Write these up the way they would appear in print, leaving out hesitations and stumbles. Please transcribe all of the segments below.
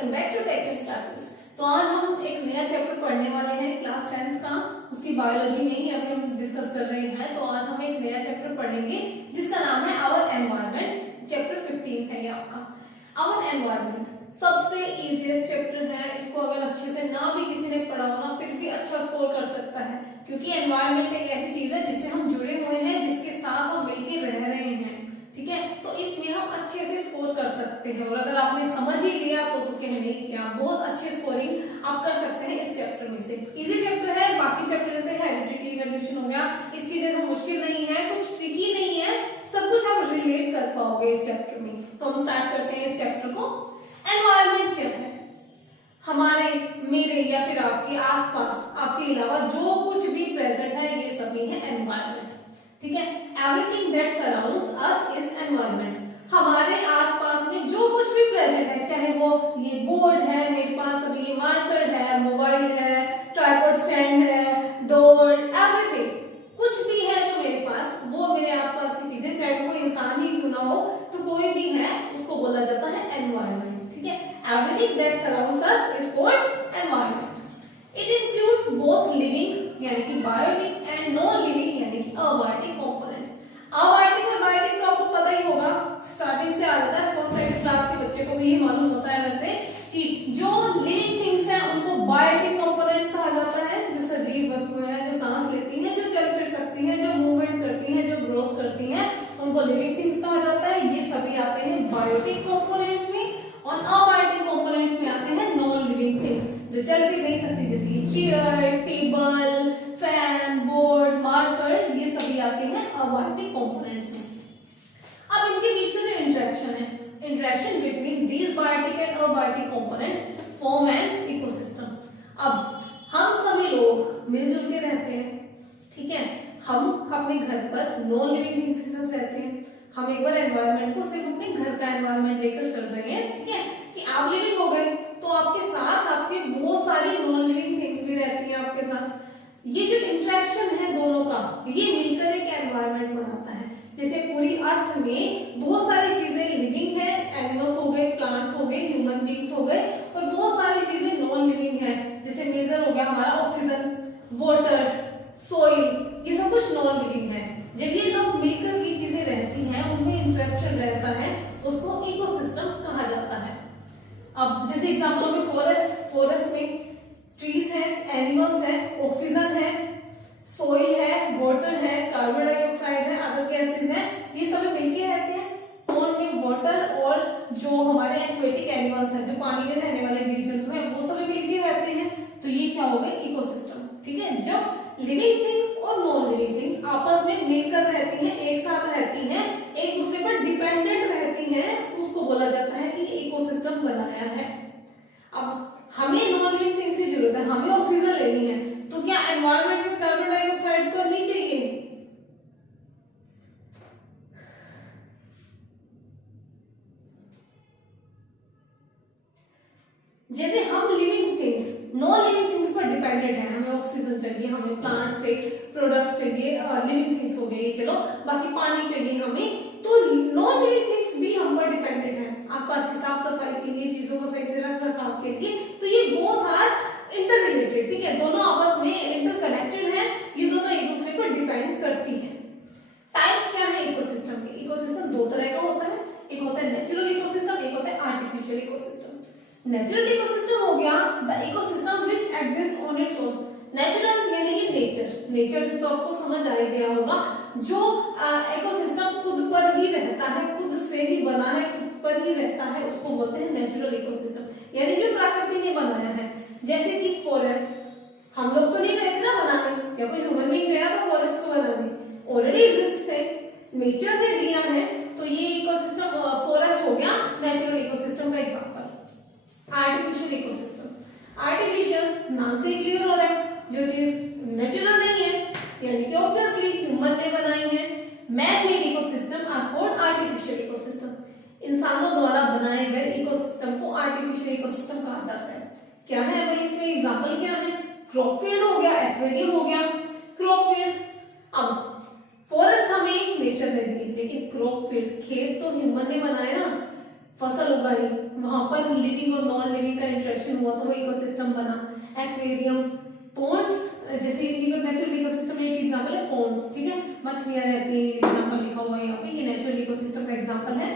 Welcome back to tech classes. तो आज हम एक नया चैप्टर पढ़ने वाले हैं क्लास 10th का, उसकी बायोलॉजी में ही अभी हम डिस्कस कर रहे हैं। तो आज हम एक नया चैप्टर पढ़ेंगे जिसका नाम है आवर एनवायरनमेंट। चैप्टर 15 है ये आपका। आवर एनवायरनमेंट सबसे इजीएस्ट चैप्टर है। इसको अगर अच्छे से ना भी किसी ने पढ़ा हो ना फिर भी अच्छा स्कोर कर सकता है, क्योंकि एनवायरनमेंट एक ऐसी चीज है जिससे हम जुड़े हुए हैं, जिसके साथ हम मिलकर रह रहे हैं। ठीक है, तो इसमें हम अच्छे से स्कोर कर सकते हैं। और अगर आपने समझ ही लिया तो कहने की क्या, बहुत अच्छे स्कोरिंग आप कर सकते हैं इस चैप्टर में से। इजी चैप्टर है, बाकी चैप्टर जैसे हेरिडिटी इवोल्यूशन हो गया, इसकी जैसा मुश्किल नहीं है, कुछ ट्रिकी नहीं है, सब कुछ आप रिलेट कर पाओगे इस चैप्टर में। तो हम स्टार्ट करते हैं इस चैप्टर को। एनवायरनमेंट क्या है? हमारे, मेरे या फिर आपके आसपास, आपके अलावा जो कुछ भी प्रेजेंट है ये सभी है एनवायरनमेंट। ठीक है, everything that surrounds us is environment. हमारे आसपास में जो कुछ भी प्रेजेंट है, चाहे वो ये बोर्ड है मेरे पास, अभी ये मार्कर है, मोबाइल है, ट्राइपॉड स्टैंड है, डोर, एवरीथिंग, कुछ भी है जो मेरे पास, वो मेरे आसपास की चीजें, चाहे वो कोई इंसान ही क्यों ना हो, तो कोई भी है उसको बोला जाता है एनवायरनमेंट। ठीक है, everything that surrounds us is called environment. It includes both living यानी कि बायोटिक एंड नॉन लिविंग यानी कि अबायोटिक कंपोनेंट्स। अबायोटिक और बायोटिक तो आपको पता ही होगा, स्टार्टिंग से आ जाता है, फर्स्ट सेकंड क्लास के बच्चे को भी ये मालूम होता है वैसे कि जो लिविंग थिंग्स हैं उनको बायोटिक कंपोनेंट्स कहा जाता है। जो सजीव वस्तुएं हैं, जो सांस लेती हैं, जो चल फिर सकती हैं, जो मूवमेंट करती हैं, जो ग्रोथ करती हैं, उनको लिविंग थिंग्स कहा जाता है। ये सभी आते हैं बायोटिक कंपोनेंट्स में। और अबायोटिक कंपोनेंट्स में आते हैं नॉन लिविंग थिंग्स जो चल फिर नहीं सकती, जैसे कि chair, table, fan, board, marker, ये सभी आते हैं अबायोटिक कंपोनेंट्स में। अब इनके बीच में जो इंटरेक्शन है, interaction between these biotic and abiotic components form an ecosystem. अब हम सभी लोग मिलजुल के रहते हैं। ठीक है, हम अपने घर पर नॉन लिविंग थिंग्स के साथ रहते हैं। हम एक बार एनवायरनमेंट को सिर्फ अपने घर का एनवायरनमेंट लेकर चल रहे हैं। ठीक है, कि आप लिविंग हो गए तो आपके साथ आपके बहुत सारी नॉन लिविंग थिंग्स भी रहती हैं आपके साथ। ये जो इंटरेक्शन है दोनों का, ये मिलकर एक एनवायरनमेंट बनाता है। जैसे पूरी अर्थ में बहुत सारी चीजें लिविंग है, एनिमल्स हो गए, प्लांट्स हो गए, ह्यूमन बीइंग्स हो गए, और बहुत सारी चीजें नॉन लिविंग है। जैसे मेजर हो गया हमारा ऑक्सीजन, वाटर, सॉइल, ये सब कुछ नॉन लिविंग है। जब ये लोग मिलकर ये चीजें रहती हैं, उनमें इंटरेक्शन रहता है, उसको इकोसिस्टम कहा जाता है। अब जैसे एग्जांपल में फॉरेस्ट, फॉरेस्ट में ट्रीज है, एनिमल्स है, ऑक्सीजन है, सॉइल है, वाटर है, कार्बन डाइऑक्साइड है, अदर गैसेस है, ये सब मिलके रहते हैं। कौन में? वाटर, और जो हमारे एक्वेटिक एनिमल्स हैं, जो पानी में रहने वाले जीव जंतु हैं, वो सब मिलके रहते हैं। तो ये क्या हो गए? इकोसिस्टम। ठीक है, जब लिविंग थिंग्स और नॉन लिविंग थिंग्स आपस में मिलकर रहती हैं, एक साथ रहती हैं, एक दूसरे पर डिपेंडेंट रहती हैं, तो उसको बोला जाता है कि इकोसिस्टम बनाया है। अब हमें नॉन लिविंग थिंग्स की जरूरत है, हमें ऑक्सीजन लेनी है, तो क्या एनवायरनमेंट में कार्बन डाइऑक्साइड को नहीं चाहिए? जैसे हम living things non living things पर डिपेंडेंट है, हमें ऑक्सीजन चाहिए, हमें प्लांट से प्रोडक्ट्स चाहिए, लिविंग थिंग्स हो गई, चलो बाकी पानी चाहिए हमें, तो नॉन लिविंग थिंग्स भी हम पर डिपेंडेंट है आसपास की साफ सफाई के लिए, चीजों को सही से रख रखाव के लिए। तो ये बोथ आर इंटर रिलेटेड। ठीक है, दोनों आपस में इंटरकनेक्टेड है, ये दोनों एक दूसरे पर डिपेंड करती है। टाइप्स क्या है इकोसिस्टम के? इकोसिस्टम दो तरह का होता है, एक होता है नेचुरल इकोसिस्टम, एक होता है आर्टिफिशियल इकोसिस्टम। नेचुरल इकोसिस्टम हो गया the ecosystem which exist on its own. Natural यानी कि नेचर, नेचर से तो आपको समझ आ गया होगा, जो इकोसिस्टम खुद पर ही रहता है, खुद से ही बना है, खुद पर ही रहता है, उसको बोलते हैं नेचुरल इकोसिस्टम, यानी जो प्रकृति ने बनाया है। जैसे कि फॉरेस्ट, हम लोग तो नहीं गए थे ना बनाने, या कोई ह्यूमन बीइंग गया तो फॉरेस्ट को बनाने, ऑलरेडी एग्जिस्ट थे, नेचर ने दिया है, तो ये इकोसिस्टम फॉरेस्ट हो गया नेचुरल इकोसिस्टम का एग्जांपल। आर्टिफिशियल इकोसिस्टम, आर्टिफिशियल नाम से क्लियर हो रहा है, जो चीज नेचुरल नहीं है, यानी कि ऑब्वियसली ह्यूमन ने बनाई है। Man made ecosystem are called artificial ecosystem. इंसानों द्वारा बनाए गए इकोसिस्टम को आर्टिफिशियल इकोसिस्टम कहा जाता है। क्या है भाई इसमें एग्जांपल क्या है? क्रॉपफील्ड हो गया, एक्वेरियम हो गया। क्रॉपफील्ड, अब फॉरेस्ट हमें नेचर ने दी, लेकिन क्रॉपफील्ड, खेत तो ह्यूमन ने बनाए ना, फसल उगाई, वहां पर लिविंग और नॉन लिविंग का इंटरेक्शन हुआ तो वो इकोसिस्टम बना। एक्वेरियम, पोन्ड्स, जैसे नेचुरल इकोसिस्टम में एक एग्जांपल है पोन्ड्स, ठीक है, मछलियां रहती है, एग्जांपल लिखा हुआ है यहाँ पे, ये नेचुरल इकोसिस्टम का एग्जांपल है।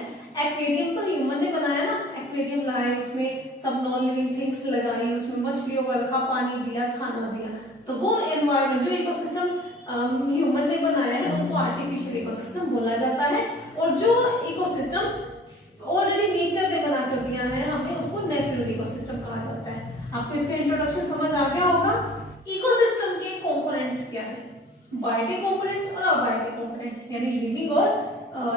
एक्वेरियम तो ह्यूमन ने बनाया ना, एक्वेरियम लाए, उसमें सब नॉन लिविंग थिंग्स लगाई, उसमें मछलियों को रखा, पानी दिया, खाना दिया, तो वो एनवायरमेंट जो इकोसिस्टम ह्यूमन ने बनाया है उसको आर्टिफिशियल इकोसिस्टम बोला जाता है। और जो इकोसिस्टम ऑलरेडी नेचर ने बना कर दिया है हमें, उसको नेचुरल इकोसिस्टम कहा जाता है। आपको इसका इंट्रोडक्शन समझ आ गया होगा। इकोसिस्टम के कंपोनेंट्स क्या है, बायोटिक कंपोनेंट्स और अबायोटिक कंपोनेंट्स, यानी लिविंग और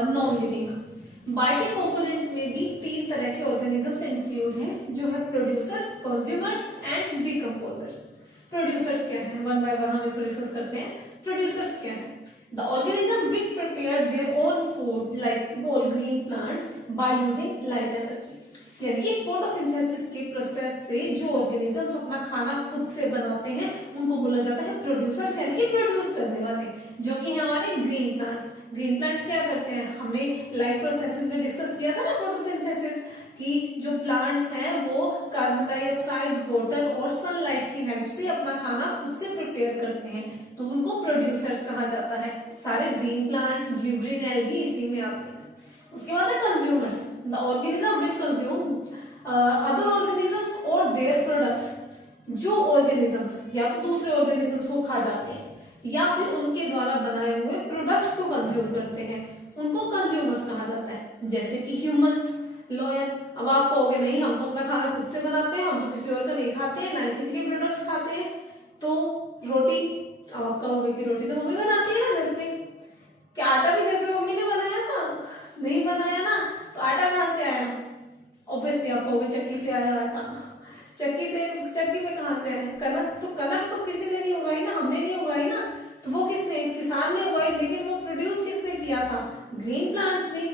नॉन लिविंग। बायोटिक कंपोनेंट्स में भी 3 तरह के ऑर्गेनिजम्स इंक्लूड हैं, जो है producers, consumers and decomposers. Producers क्या है, वन बाय वन हम इसको डिस्कस करते हैं। प्रोड्यूसर्स क्या है? The organism which prepared their own food like whole green plants by using light energy, यानी कि फोटोसिंथेसिस के प्रोसेस से जो ऑर्गेनिजम्स अपना खाना खुद से बनाते हैं उनको बोला जाता है प्रोड्यूसर्स, यानी कि प्रोड्यूस करने वाले, जो कि है हमारे ग्रीन प्लांट्स। ग्रीन प्लांट्स क्या करते हैं, हमने लाइफ प्रोसेसेस में डिस्कस किया था ना फोटोसिंथेसिस कि जो प्लांट्स हैं वो कार्बन डाइऑक्साइड, वाटर और सनलाइट की हेल्प से अपना खाना खुद से प्रिपेयर करते हैं, तो उनको प्रोड्यूसर्स कहा जाता है। सारे green plants, blue green algae इसी में आते हैं। उसके बाद है consumers, the organism which consume other organisms और देयर प्रोडक्ट्स। जो ऑर्गेनिजम्स या तो दूसरे ऑर्गेनिजम्स को खा जाते हैं या फिर उनके द्वारा बनाए हुए प्रोडक्ट्स को कंज्यूम करते हैं, उनको कंज्यूमर्स कहा जाता है। जैसे कि ह्यूमंस, लॉयन। अब आप कहोगे नहीं, हम तो अपना खाना खुद से बनाते हैं, हम तो किसी और का नहीं खाते हैं, ना किसी के प्रोडक्ट्स खाते हैं। तो रोटी, अब आप कहोगे कि रोटी तो मम्मी बनाती है ना घर पे, क्या आटा भी घर पे मम्मी ने बनाया था? नहीं बनाया ना, तो आटा कहाँ से आया? ऑब्वियसली आप कहोगे चक्की से आया आटा। चक्की में कहाँ से आया? कनक तो किसी ने नहीं उगाई ना, हमने नहीं उगाई ना, तो वो किसने? किसान ने उगाई, लेकिन वो प्रोड्यूस किसने किया था? ग्रीन प्लांट्स ने।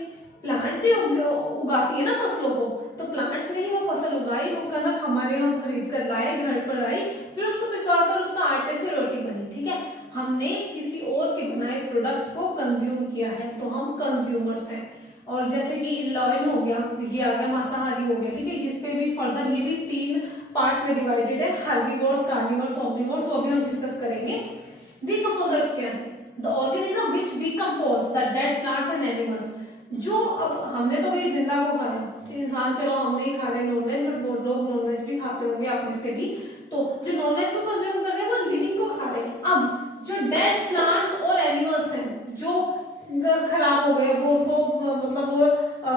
प्लांट्स ही उगाती है ना फसलों को, तो प्लांट्स ने ही वो फसल उगाई, वो कनक हमारे यहाँ खरीद कर लाए, घर पर आई, फिर उसको पिसवाकर उसका आटे से रोटी बनी, ठीक है। हमने किसी और के बनाए प्रोडक्ट को कंज्यूम किया है, तो हम कंज्यूमर्स हैं। और जैसे कि लॉयन हो गया, ये आ गया मांसाहारी हो गया, ठीक है। इस पे भी फर्दर ये भी 3 पार्ट्स में डिवाइडेड है, हर्बीवोर्स, कार्निवोर्स, ओमनिवोर्स, वो भी हम डिस्कस करेंगे। डिकम्पोजर्स क्या है? The organism which decompose the dead plants and animals. जो अब हमने तो भाई जिंदा को खाया, इंसान चलो हमने ही खा रहे नॉनवेज, बट बहुत लोग नॉनवेज भी खाते होंगे आप में से भी, तो जो नॉनवेज को कंज्यूम कर रहे हैं वो लिविंग को खा रहे हैं। अब जो डेड प्लांट्स और एनिमल्स हैं जो खराब हो गए, वो उनको मतलब वो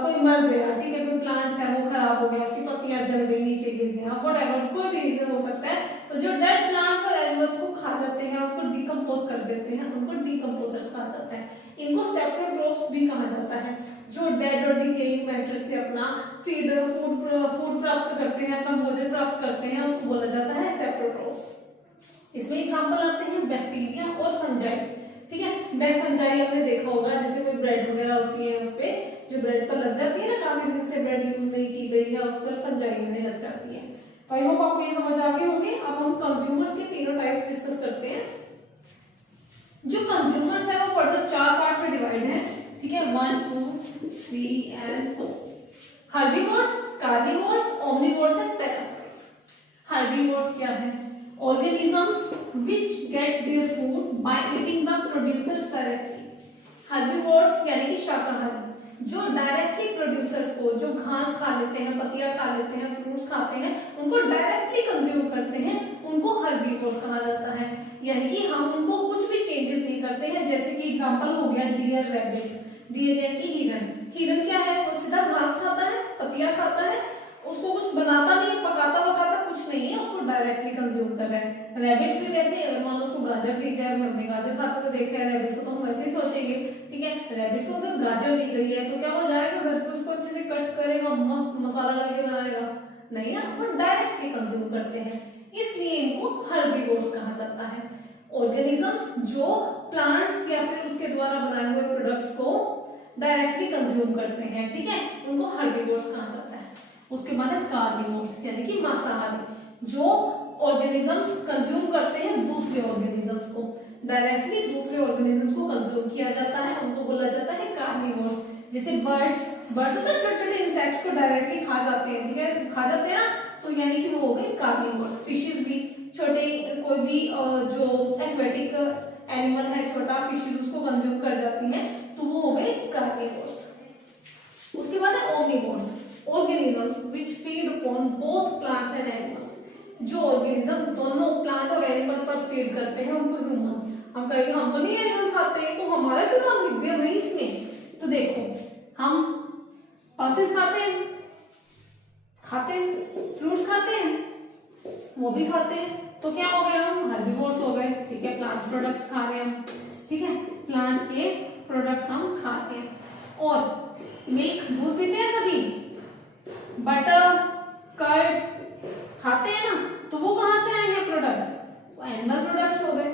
कोई मर गया, ठीक है, कोई प्लांट्स है वो खराब हो गया, उसकी पत्तियां जल गई, नीचे गिर गया, व्हाटएवर, कोई भी रीजन हो सकता है, तो जो डेड प्लांट्स और एनिमल्स को खा जाते हैं, उसको डिकम्पोज कर देते हैं, उनको डिकम्पोजर्स कहा जाता है। इनको सेप्रोट्रोफ्स भी कहा जाता है, जो डेड और डिकेइंग मैटर से अपना फूड प्राप्त करते हैं, अपना भोजन प्राप्त करते हैं, उसको बोला जाता है सेप्रोट्रोफ्स। इसमें एग्जांपल आते हैं बैक्टीरिया और फंजाई, ठीक है। फंजाई आपने देखा होगा, जैसे कोई ब्रेड वगैरह होती है, उस पे जो ब्रेड पर लग जाती है ना, काफी दिन से ब्रेड यूज नहीं की गई है, उस पर फंजाई होने लग जाती है। तो आई होप आपको ये समझ आ गए होंगे। अब हम कंज्यूमर्स के तीनों टाइप्स डिस्कस करते हैं। जो कंज्यूमर्स है वो फर्दर 4 पार्ट्स में डिवाइड है, ठीक है, 1, 2, 3 and 4। Herbivores, carnivores, omnivores and parasites. Herbivores क्या है? organisms which get their food by eating the producers directly। herbivores यानी कि शाकाहारी, जो डायरेक्टली प्रोड्यूसर्स को, जो घास खा लेते हैं, पत्तियां खा लेते हैं, फ्रूट्स खाते हैं, उनको डायरेक्टली कंज्यूम करते हैं, उनको हर्बीवोर्स कहा जाता है। यानी कि हम उनको कुछ भी चेंजेस नहीं करते हैं। जैसे कि एग्जांपल हो गया डियर रैबिट, डियर यानी कि हिरन। हिरन क्या है? वो सीधा घास खाता है, पत्तियां खाता है, उसको कुछ बनाता नहीं है, पकाता वकाता कुछ नहीं है, उसको डायरेक्टली कंज्यूम कर रहा है। रैबिट भी वैसे ही, अगर मान लो उसको गाजर दी जाए, हमने गाजर खाते हुए देखा है रैबिट को, तो हम वैसे ही सोचेंगे, ठीक है। रैबिट को अगर गाजर दी गई है तो क्या हो जाएगा, घर पे उसको अच्छे से कट करेगा, मस्त मसाला लगा के बनाएगा? नहीं ना, वो डायरेक्टली कंज्यूम करते हैं, इसलिए इनको हर्बीवोर्स कहा जाता है। ऑर्गेनिजम्स जो प्लांट्स या फिर उसके द्वारा बनाए हुए प्रोडक्ट्स को डायरेक्टली कंज्यूम करते हैं, ठीक है, उनको हर्बीवोर्स कहा जाता है। उसके बाद है कार्निवोर्स, यानी कि मांसाहारी, जो ऑर्गेनिजम्स कंज्यूम करते हैं दूसरे ऑर्गेनिजम्स को, डायरेक्टली दूसरे ऑर्गेनिजम्स को कंज्यूम किया जाता है, उनको बोला जाता है कार्निवोर्स। जैसे बर्ड्स, बर्ड्स होते हैं छोटे छोटे इंसेक्ट्स को डायरेक्टली खा जाते हैं, ठीक है, खा जाते हैं ना, तो यानी कि वो हो गए कार्निवोर्स। फिशेस भी छोटे, कोई भी जो एक्वेटिक एनिमल है छोटा, फिशेस उसको कंज्यूम कर जाती हैं, तो वो हो गए कार्निवोर्स। उसके बाद है omnivores, organisms which feed upon both plants and animals. जो ऑर्गेनिज्म दोनों प्लांट और एनिमल पर फीड करते हैं उनको ह्यूमंस। हम कहेंगे हम तो नहीं एनिमल खाते हैं, तो हमारा क्यों नाम लिख दिया भाई इसमें? तो देखो, हम पल्सेस खाते हैं, फ्रूट्स खाते हैं, वो भी खाते हैं, तो क्या हो गया, हम हर्बीवोर्स हो गए, ठीक है, प्लांट प्रोडक्ट्स खा रहे हैं हम, ठीक है, प्लांट के प्रोडक्ट्स हम खाते हैं। और मिल्क, दूध पीते हैं सभी, बटर, कर्ड खाते हैं ना, तो वो कहां से आए हैं प्रोडक्ट्स? वो एनिमल प्रोडक्ट्स हो गए,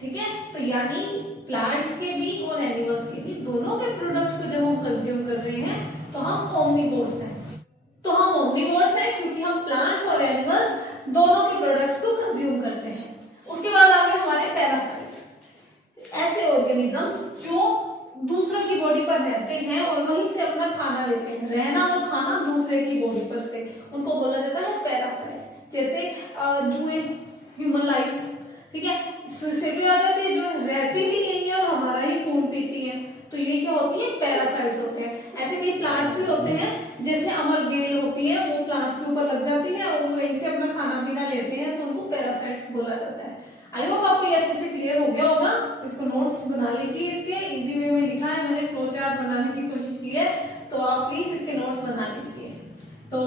ठीक है। तो यानी प्लांट्स के भी और एनिमल्स के भी, दोनों के प्रोडक्ट्स को जब हम कंज्यूम कर रहे हैं तो हम ओमनिवोर्स हैं। तो हम ओमनिवोर्स हैं क्योंकि हम प्लांट्स और एनिमल्स दोनों के प्रोडक्ट्स को कंज्यूम करते हैं। उसके बाद आ गए हमारे पैरासाइट्स, ऐसे ऑर्गेनिजम्स जो दूसरों की बॉडी पर रहते हैं और वहीं से अपना खाना लेते हैं। रहना और खाना दूसरे की बॉडी पर से, उनको बोला जाता है पैरासाइट्स। जैसे जुए, ह्यूमन लाइस, ठीक है, से भी आ जाती है, जो रहती भी नहीं है और हमारा ही खून पीती है, तो ये क्या होती है, पैरासाइट्स होते हैं। ऐसे कई प्लांट्स भी होते हैं, जैसे अमर बेल होती है, वो प्लांट्स के ऊपर लग जाती है और वहीं से अपना खाना पीना लेते हैं, तो उनको पैरासाइट्स बोला जाता है। आई होप आपको ये अच्छे से क्लियर हो गया होगा। इसको नोट्स बना लीजिए, इसके इजी वे में लिखा है मैंने, फ्लो चार्ट बनाने की कोशिश की है, तो आप प्लीज इसके नोट्स बना लीजिए। तो